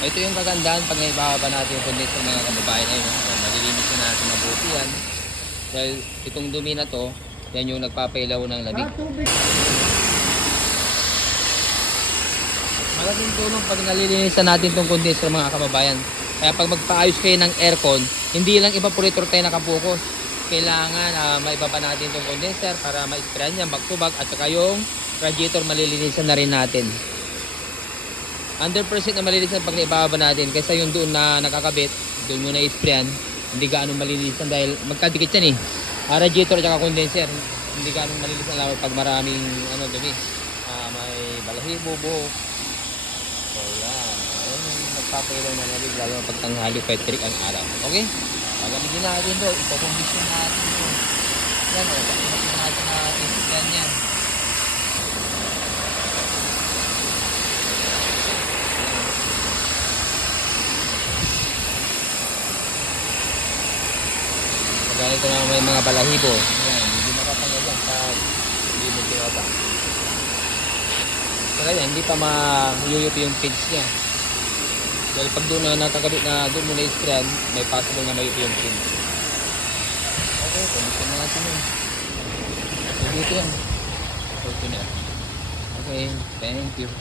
Ito yung kagandahan pag naibababa natin yung condenser mga kababayan. Ayun, so, malilinis na natin mabuti yan. Dahil itong dumi na to, yan yung nagpapailaw ng lamig. Malaking tulong pag nalilinisan natin itong condenser mga kababayan. Kaya pag magpaayos kayo ng aircon, hindi lang evaporator tayo nakapokus. Kailangan maibaba natin itong condenser para ma-sprayan niya back to back, at saka yung radiator malilinisan na rin natin. 100% na malilinisan pag naibaba natin, kaysa yung doon na nakakabit, doon mo na i-sprayan, hindi gaano malilinisan dahil magkadikit yan eh. Radiator at saka condenser, hindi gaano malilinisan lalo pag maraming dumi. May balahibo, buhok. So yan, ayun yung nagpapailaw na lamig lalo pag tanghali, petrik ang araw. Okay? Palamigin natin doon, ipakondisyon natin doon. Yan o, pakimasin natin na i-sprayan yan. Ganito na may mga balahibo. Ayan, hindi makatanggal yan pag hindi mo tinaba. Saka yan, hindi pa ma-uyup yung pins niya. Dahil pag doon na natagabit na doon mo na-sprayan, may possible na mayup yung pins. Okay, condition na natin yun. So dito yan. Okay, thank you.